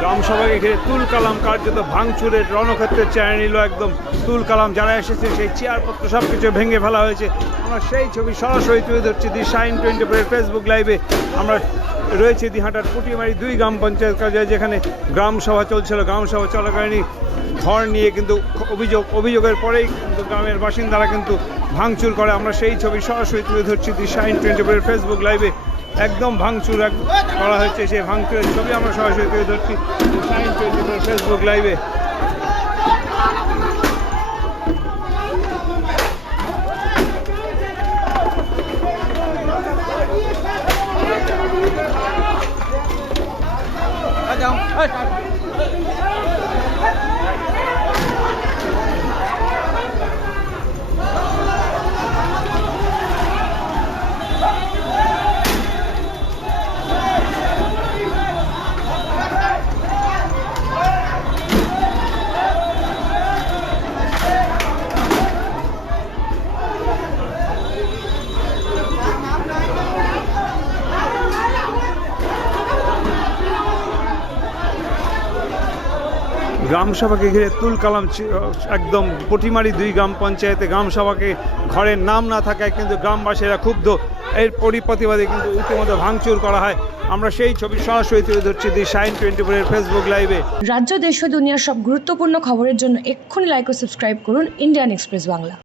গ্রামসভাকে ঘিরে তুল কালাম কার্যত ভাঙচুরের রণক্ষেত্রের চেয়ার নিল একদম তুল কালাম যারা এসেছে সেই চেয়ারপত্র সব কিছু ভেঙে ফেলা হয়েছে। আমরা সেই ছবি সরাসরি তুলে ধরছি দি শাইন 24 ফেসবুক লাইভে। আমরা রয়েছে দিহাটার পুটিমারি 2 গ্রাম পঞ্চায়েত কার্যালয়, যেখানে গ্রামসভা চলছিল। গ্রামসভা চলাকালীন ঘর নিয়ে কিন্তু অভিযোগের পরেই কিন্তু গ্রামের বাসিন্দারা কিন্তু ভাঙচুর করে। আমরা সেই ছবি সরাসরি তুলে ধরছি দি শাইন 24 ফেসবুক লাইভে। একদম ভাঙচুর করা হয়েছে, সেই ভাঙচুরের ছবি আমরা সরাসরি তুলে ধরছি শাইন 24 ফেসবুক লাইভে। গ্রামসভাকে ঘিরে তুল কালাম একদম পুটিমারি 2 গ্রাম পঞ্চায়েতে গ্রামসভাকে ঘরের নাম না থাকায় কিন্তু গ্রামবাসীরা ক্ষুব্ধ। এর প্রতিবাদে কিন্তু ইতিমধ্যে ভাঙচুর করা হয়। আমরা সেই ছবি সরাসরি তুলে ধরছি দি শাইন 24 ফেসবুক লাইভে। রাজ্য, দেশ ও দুনিয়ার সব গুরুত্বপূর্ণ খবরের জন্য এক্ষুনি লাইক ও সাবস্ক্রাইব করুন ইন্ডিয়ান এক্সপ্রেস বাংলা।